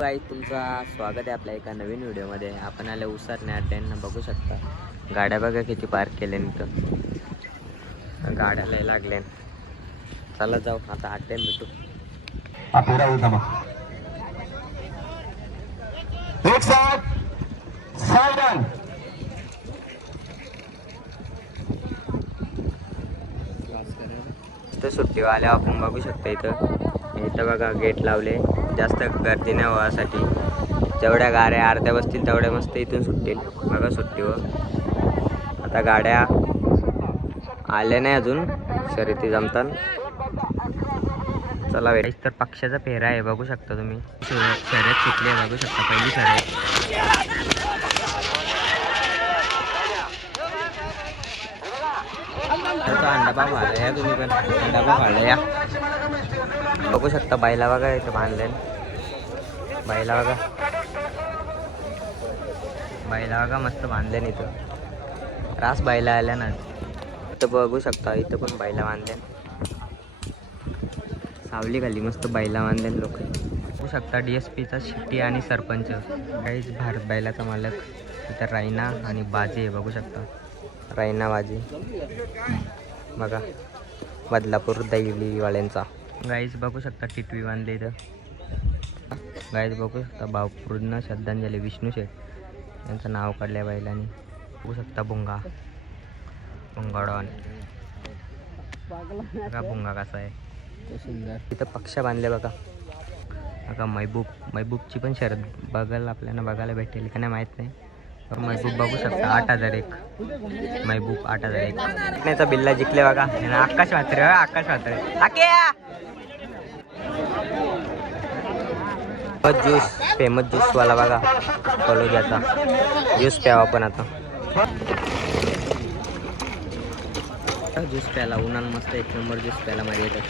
काही तुमचा स्वागत आहे आपल्या एका नवीन व्हिडिओमध्ये. आपण आले उसारणे अड्ड्यांना बघू शकता. गाड्या बघा किती पार्क केले इथं. गाड्या लय लागल्या चला जाऊ आता भेटू. एक साथ सावधान इथं सुट्टीवर आल्या आपण बघू शकता इथं. इथं बघा गेट लावले. जास्त गर्दी नाही व्हासाठी जेवढ्या गाड्या अर्ध्या बसतील तेवढ्या मस्त इथून सुटतील. बघा सुट्टीवर. आता गाड्या आल्या नाही अजून. शर्यती जमतात. चला वेळ. तर पक्षाचा फेरा आहे बघू शकता तुम्ही. शर्यत सुटली आहे बघू शकता. पहिली शर्यत. तर तो अंडापाव या तुम्ही पण. अंडापाव खाल्ला या. बघू शकता बाईला बघा इथं बांधले बाईला बघा. बाईला बघा मस्त बांधले इथं. रास बाईला आल्या ना इथं बघू शकता इथं पण बाईला बांधले सावली खाली मस्त बाईला बांधले लोक. बघू शकता डी एस पीचा शिट्टी आणि सरपंच. काहीच भारत बैलाचा मालक. इथं रायना आणि बाजे बघू शकता. रायना भाजी बघा बदलापूर दैलीवाल्यांचा. गाईज बघू शकता टिटवी बांधले इथं. गाईज बघू शकता भाव पूर्ण श्रद्धांजली विष्णू शेठ. यांचं नाव काढलं आहे बैलांनी. बघू शकता भुंगा. भुंगाडॉन. बघा भुंगा कसा आहे. तिथं इथं पक्ष बांधले बघा. बघा मैबूब मैबूबची पण शरद बघायला आपल्याला बघायला भेटेल का नाही माहीत नाही. तर महबूब बघू शकता आठ हजार एक. महबूब आठ हजार एक. जिंकण्याचा बिल्ला जिंकले बघा. आकाश म्हात्रे आकाश म्हात्रे. ज्यूस फेमस ज्यूसवाला बघा. कॉलेजाचा ज्यूस प्यावा पण आता. ज्यूस प्यायला उन्हाला मस्त एक नंबर ज्यूस प्यायला माझ्या येतात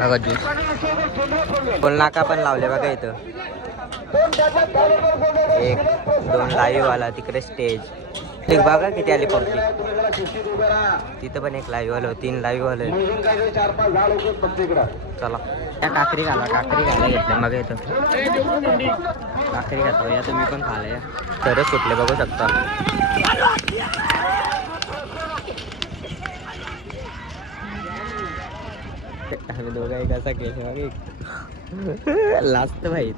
बघा ज्यूस. पण नाका पण लावले बघा इथं. एक दोन लाईव्ह आला तिकडे स्टेज ठीक बघा किती आली पब्लिक तिथं पण एक लाईव्ह आलं तीन लाईव्ह आले. चला. त्या काकरी घाला काकरी घाला घेतल्या मग येतं. काकरी खातो या तुम्ही पण खाला या. तरच सुटले बघू शकता. आम्ही दोघं एक असा केस लास्ट भाई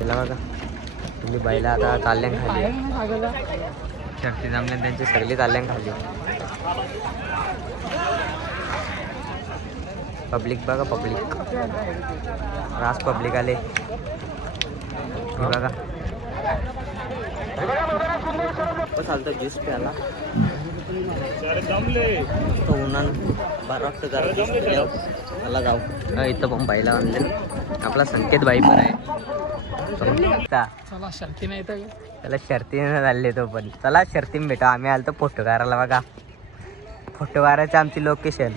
त्याला बघा. तुम्ही बैला आता चालल्यान खाली. शक्ती जमल्यान त्यांची सगळी चालल्यान खाली. पब्लिक बघा पब्लिक. रास पब्लिक आले. हे बघा. चालतं ज्यूस प्याला तो उन्हान बारा वाटतं जरा. चला जाऊ. इथं पण बाईला आणले आपला संकेत बाई पण आहे. चला. चला शांती नाही तर त्याला शर्तीनं झाले तो पण. चला शर्तीन भेटू. आम्ही आलो फोटो काढायला बघा. फोटो काढायचं आमची लोकेशन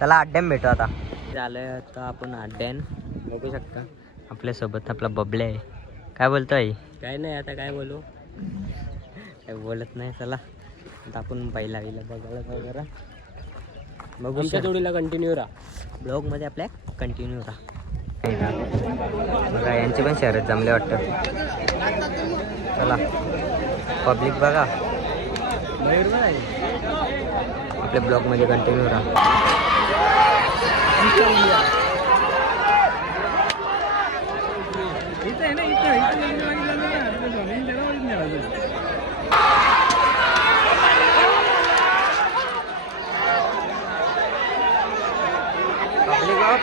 चला अड्ड्यान भेटू आता. झालं आता आपण अड्ड्यान. बघू शकता. आपल्यासोबत आपला बबले आहे. काय बोलतो आई? काय नाही आता काय बोलू? काय बोलत नाही चला. आता आपण पहिला गेला बघायला जाऊ जरा. बघू आमच्या जोडीला कंटिन्यू राहा. ब्लॉगमध्ये आपल्या कंटिन्यू राहा. यांची पण शहरात जमले वाटतं. चला पब्लिक बघा. आपल्या ब्लॉगमध्ये कंटिन्यू राहा.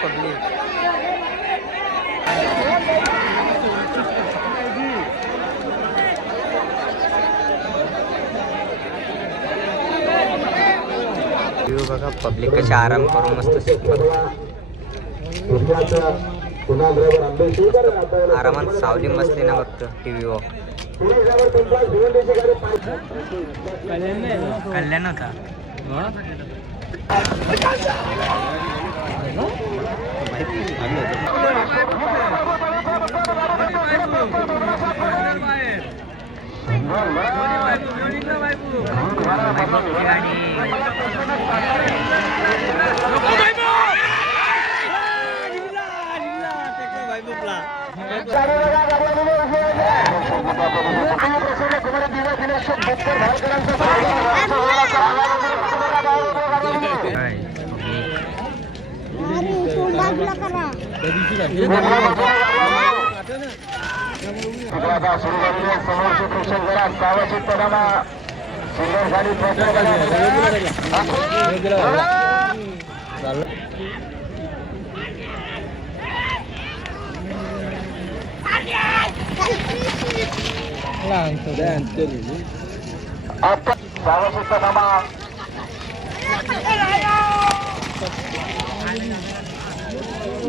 पब्लिक व्ह्यू बघा पब्लिक कशी आराम करून मस्त आरामात सावली मस्ती ना बघतो टी व्हीवर कल्याण होता. काय अरे तो बाजूला करा आता सुरू झालेली आहे समोरची प्रेक्षक जरा सावचित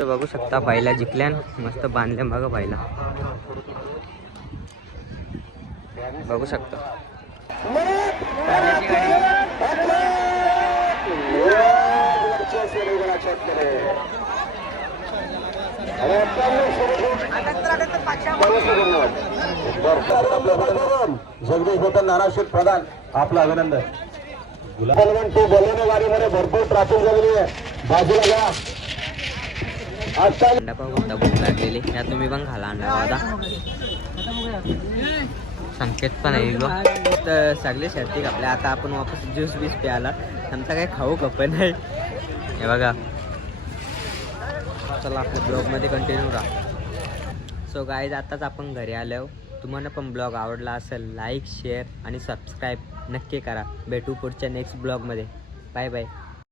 बघू शकता बायला जिंकल्यान मस्त बांधल्या बघा पाहिला बघू शकता. जगदीश बोतन नानाशेठ प्रधान आपलं अभिनंदन. बलवंत टू बोलवणे गाडीमध्ये भरपूर ट्रॅफिक झालेली आहे. बाजूला घ्या आता अंडा पाव होता भूक लागलेली. या तुम्ही पण खाला अंडा पाव संकेत पण आहे तर सगळे शर्ती आपल्या आता आपण वापस ज्यूस बीस प्यायला. आमचा काही खाऊ कप नाही. हे बघा. चला आपल्या ब्लॉगमध्ये कंटिन्यू राहा. सो गाईज आताच आपण घरी आलो तुम्हाला पण ब्लॉग आवडला असेल लाईक शेअर आणि सबस्क्राईब नक्की करा. भेटू पुढच्या नेक्स्ट ब्लॉगमध्ये. Bye bye